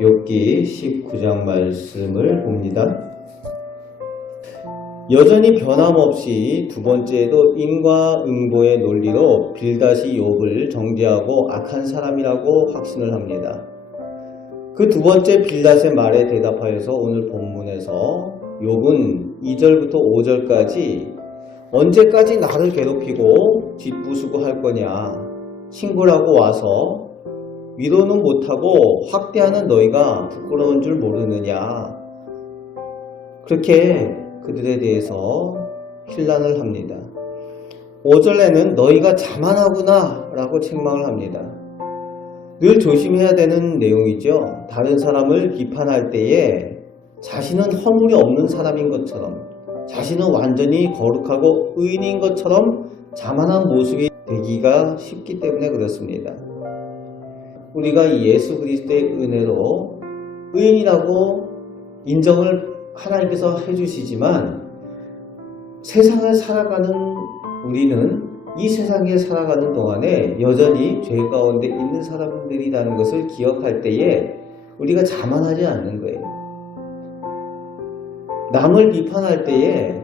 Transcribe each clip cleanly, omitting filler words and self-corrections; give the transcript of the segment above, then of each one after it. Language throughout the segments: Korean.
욥기 19장 말씀을 봅니다. 여전히 변함없이 두 번째에도 인과응보의 논리로 빌닷이 욥을 정죄하고 악한 사람이라고 확신을 합니다. 그 두 번째 빌닷의 말에 대답하여서 오늘 본문에서 욥은 2절부터 5절까지 언제까지 나를 괴롭히고 뒷부수고 할 거냐, 친구라고 와서 위로는 못하고 확대하는 너희가 부끄러운 줄 모르느냐, 그렇게 그들에 대해서 힐난을 합니다. 5절에는 너희가 자만하구나 라고 책망을 합니다. 늘 조심해야 되는 내용이죠. 다른 사람을 비판할 때에 자신은 허물이 없는 사람인 것처럼, 자신은 완전히 거룩하고 의인인 것처럼 자만한 모습이 되기가 쉽기 때문에 그렇습니다. 우리가 예수 그리스도의 은혜로 의인이라고 인정을 하나님께서 해주시지만 세상을 살아가는 우리는 이 세상에 살아가는 동안에 여전히 죄 가운데 있는 사람들이라는 것을 기억할 때에 우리가 자만하지 않는 거예요. 남을 비판할 때에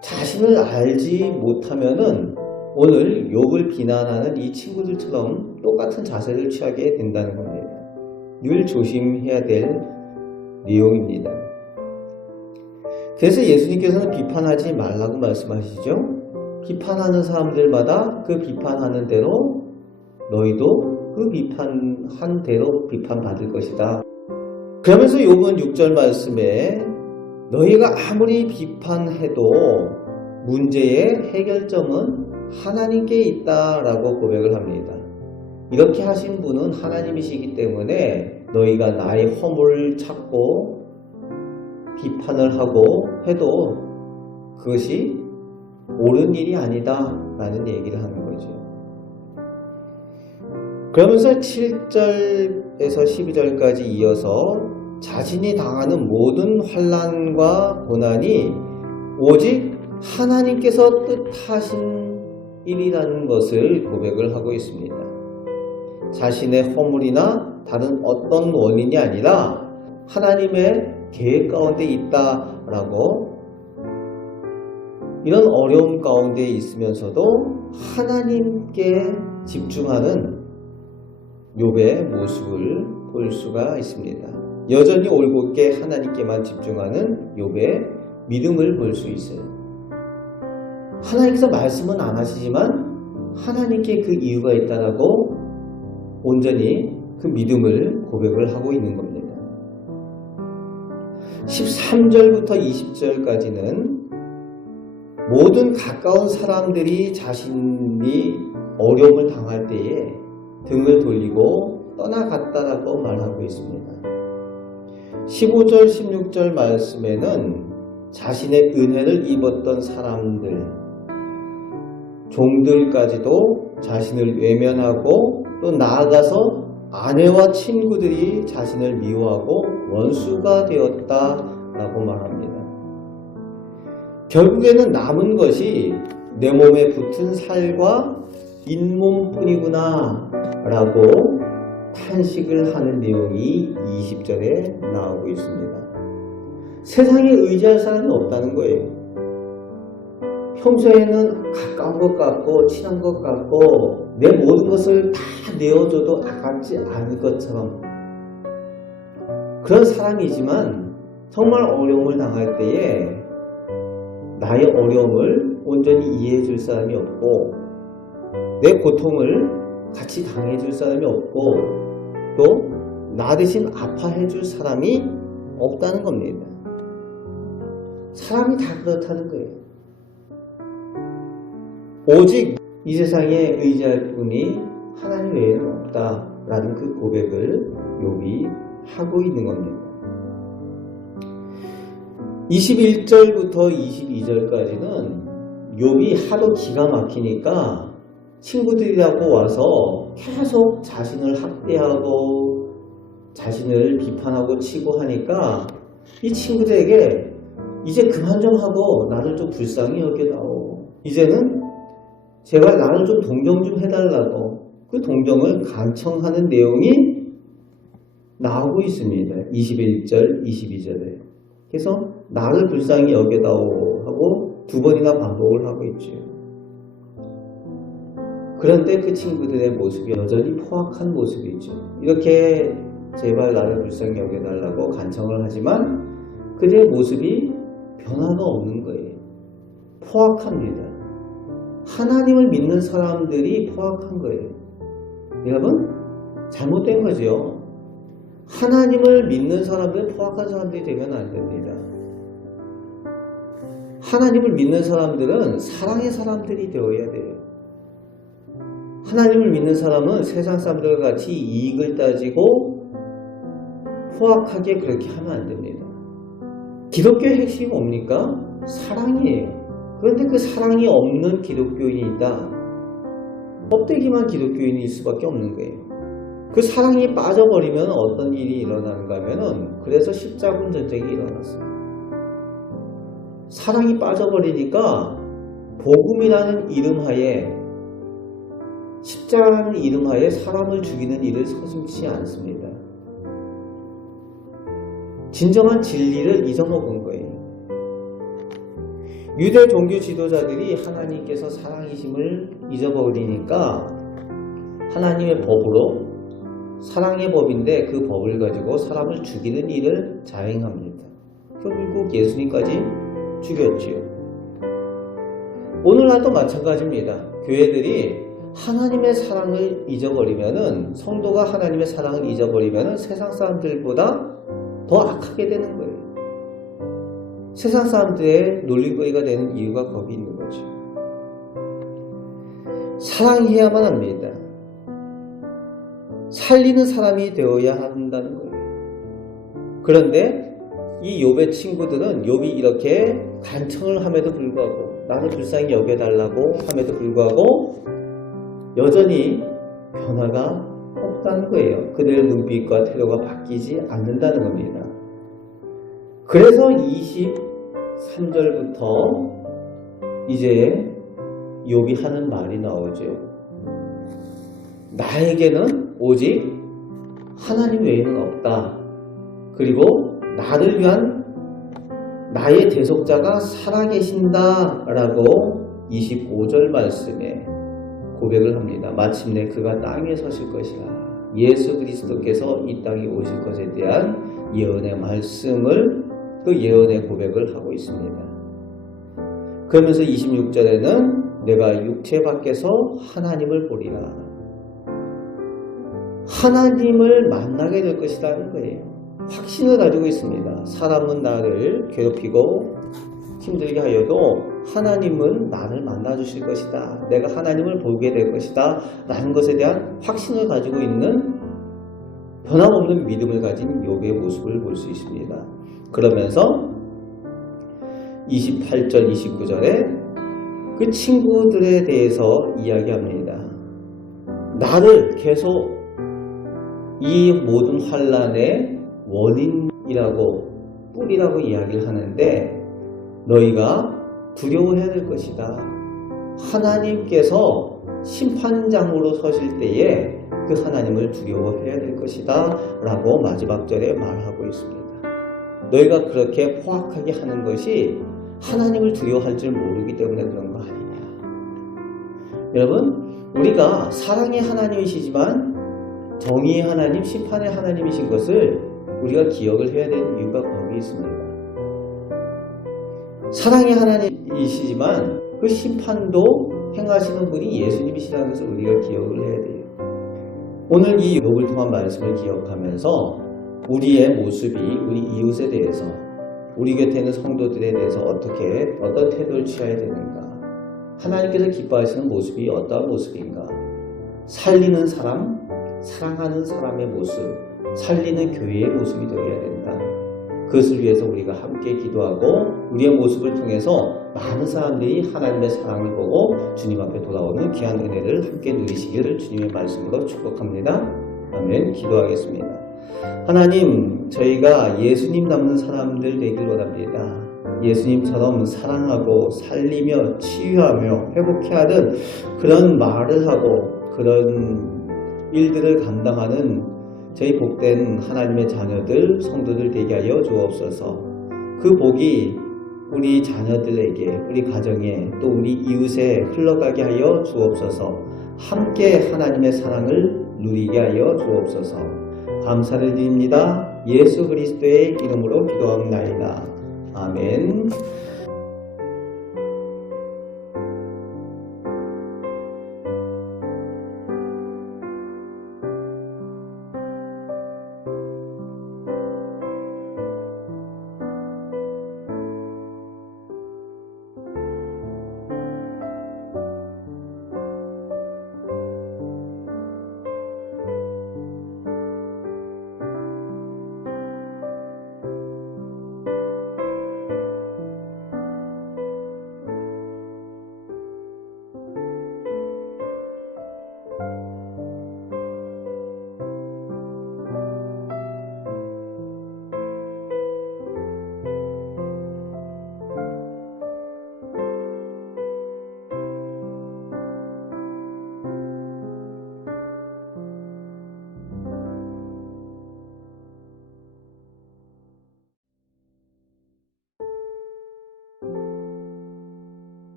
자신을 알지 못하면은 오늘 욥을 비난하는 이 친구들처럼 똑같은 자세를 취하게 된다는 겁니다. 늘 조심해야 될 내용입니다. 그래서 예수님께서는 비판하지 말라고 말씀하시죠. 비판하는 사람들마다 그 비판하는 대로 너희도 그 비판한 대로 비판받을 것이다. 그러면서 욥은 6절 말씀에 너희가 아무리 비판해도 문제의 해결점은 하나님께 있다라고 고백을 합니다. 이렇게 하신 분은 하나님이시기 때문에 너희가 나의 허물을 찾고 비판을 하고 해도 그것이 옳은 일이 아니다 라는 얘기를 하는 거죠. 그러면서 7절에서 12절까지 이어서 자신이 당하는 모든 환난과 고난이 오직 하나님께서 뜻하신 일이라는 것을 고백을 하고 있습니다. 자신의 허물이나 다른 어떤 원인이 아니라 하나님의 계획 가운데 있다라고, 이런 어려움 가운데 있으면서도 하나님께 집중하는 욥의 모습을 볼 수가 있습니다. 여전히 올곧게 하나님께만 집중하는 욥의 믿음을 볼 수 있어요. 하나님께서 말씀은 안 하시지만 하나님께 그 이유가 있다라고 온전히 그 믿음을 고백을 하고 있는 겁니다. 13절부터 20절까지는 모든 가까운 사람들이 자신이 어려움을 당할 때에 등을 돌리고 떠나갔다라고 말하고 있습니다. 15절, 16절 말씀에는 자신의 은혜를 입었던 사람들, 종들까지도 자신을 외면하고 또 나아가서 아내와 친구들이 자신을 미워하고 원수가 되었다라고 말합니다. 결국에는 남은 것이 내 몸에 붙은 살과 잇몸뿐이구나 라고 탄식을 하는 내용이 20절에 나오고 있습니다. 세상에 의지할 사람이 없다는 거예요. 평소에는 가까운 것 같고 친한 것 같고 내 모든 것을 다 내어줘도 아깝지 않을 것처럼 그런 사람이지만 정말 어려움을 당할 때에 나의 어려움을 온전히 이해해 줄 사람이 없고 내 고통을 같이 당해 줄 사람이 없고 또 나 대신 아파해 줄 사람이 없다는 겁니다. 사람이 다 그렇다는 거예요. 오직 이 세상에 의지할 분이 하나님 외에는 없다라는 그 고백을 욥이 하고 있는 겁니다. 21절부터 22절까지는 욥이 하도 기가 막히니까 친구들이라고 와서 계속 자신을 학대하고 자신을 비판하고 치고 하니까 이 친구들에게 이제 그만 좀 하고 나를 좀 불쌍히 여겨다오. 이제는 제발 나를 좀 동정 좀 해달라고 그 동정을 간청하는 내용이 나오고 있습니다. 21절, 22절에. 그래서 나를 불쌍히 여겨다오 하고 두 번이나 반복을 하고 있죠. 그런데 그 친구들의 모습이 여전히 포악한 모습이죠. 이렇게 제발 나를 불쌍히 여겨달라고 간청을 하지만 그들의 모습이 변화가 없는 거예요. 포악합니다. 하나님을 믿는 사람들이 포악한 거예요. 여러분, 잘못된 거죠. 하나님을 믿는 사람들은 포악한 사람들이 되면 안 됩니다. 하나님을 믿는 사람들은 사랑의 사람들이 되어야 돼요. 하나님을 믿는 사람은 세상 사람들과 같이 이익을 따지고 포악하게 그렇게 하면 안 됩니다. 기독교의 핵심이 뭡니까? 사랑이에요. 그런데 그 사랑이 없는 기독교인이 있다. 껍데기만 기독교인일 수밖에 없는 거예요. 그 사랑이 빠져버리면 어떤 일이 일어나는가 하면은 그래서 십자군 전쟁이 일어났어요. 사랑이 빠져버리니까 복음이라는 이름하에 십자가라는 이름하에 사람을 죽이는 일을 서슴지 않습니다. 진정한 진리를 잊어먹은 거예요. 유대 종교 지도자들이 하나님께서 사랑이심을 잊어버리니까 하나님의 법으로 사랑의 법인데 그 법을 가지고 사람을 죽이는 일을 자행합니다. 결국 예수님까지 죽였지요. 오늘날도 마찬가지입니다. 교회들이 하나님의 사랑을 잊어버리면은 성도가 하나님의 사랑을 잊어버리면은 세상 사람들보다 더 악하게 되는 거예요. 세상 사람들의 놀림거리가 되는 이유가 거기 있는 거죠. 사랑해야만 합니다. 살리는 사람이 되어야 한다는 거예요. 그런데 이 욥의 친구들은 욥이 이렇게 간청을 함에도 불구하고 나를 불쌍히 여겨달라고 함에도 불구하고 여전히 변화가 없다는 거예요. 그들의 눈빛과 태도가 바뀌지 않는다는 겁니다. 그래서 23절부터 이제 욥이 하는 말이 나오죠. 나에게는 오직 하나님 외에는 없다. 그리고 나를 위한 나의 대속자가 살아계신다 라고 25절 말씀에 고백을 합니다. 마침내 그가 땅에 서실 것이라. 예수 그리스도께서 이 땅에 오실 것에 대한 예언의 말씀을 그 예언의 고백을 하고 있습니다. 그러면서 26절에는 내가 육체 밖에서 하나님을 보리라. 하나님을 만나게 될 것이라는 거예요. 확신을 가지고 있습니다. 사람은 나를 괴롭히고 힘들게 하여도 하나님은 나를 만나주실 것이다. 내가 하나님을 보게 될 것이다. 라는 것에 대한 확신을 가지고 있는 변함없는 믿음을 가진 욥의 모습을 볼 수 있습니다. 그러면서 28절, 29절에 그 친구들에 대해서 이야기합니다. 나를 계속 이 모든 환난의 원인이라고 뿌리라고 이야기를 하는데 너희가 두려워해야 될 것이다. 하나님께서 심판장으로 서실 때에 그 하나님을 두려워해야 될 것이다 라고 마지막 절에 말하고 있습니다. 너희가 그렇게 포악하게 하는 것이 하나님을 두려워할 줄 모르기 때문에 그런 거 아니냐. 여러분, 우리가 사랑의 하나님이시지만 정의의 하나님, 심판의 하나님이신 것을 우리가 기억을 해야 되는 이유가 거기 있습니다. 사랑의 하나님이시지만 그 심판도 행하시는 분이 예수님이시라는 것을 우리가 기억을 해야 돼요. 오늘 이 욥을 통한 말씀을 기억하면서 우리의 모습이 우리 이웃에 대해서 우리 곁에 있는 성도들에 대해서 어떤 태도를 취해야 되는가, 하나님께서 기뻐하시는 모습이 어떠한 모습인가, 살리는 사람, 사랑하는 사람의 모습, 살리는 교회의 모습이 되어야 된다. 그것을 위해서 우리가 함께 기도하고 우리의 모습을 통해서 많은 사람들이 하나님의 사랑을 보고 주님 앞에 돌아오는 귀한 은혜를 함께 누리시기를 주님의 말씀으로 축복합니다. 아멘. 기도하겠습니다. 하나님, 저희가 예수님 닮는 사람들 되길 원합니다. 예수님처럼 사랑하고 살리며 치유하며 회복해야 하는 그런 말을 하고 그런 일들을 감당하는 저희 복된 하나님의 자녀들, 성도들 되게 하여 주옵소서. 그 복이 우리 자녀들에게, 우리 가정에, 또 우리 이웃에 흘러가게 하여 주옵소서. 함께 하나님의 사랑을 누리게 하여 주옵소서. 감사를 드립니다. 예수 그리스도의 이름으로 기도합나이다. 아멘.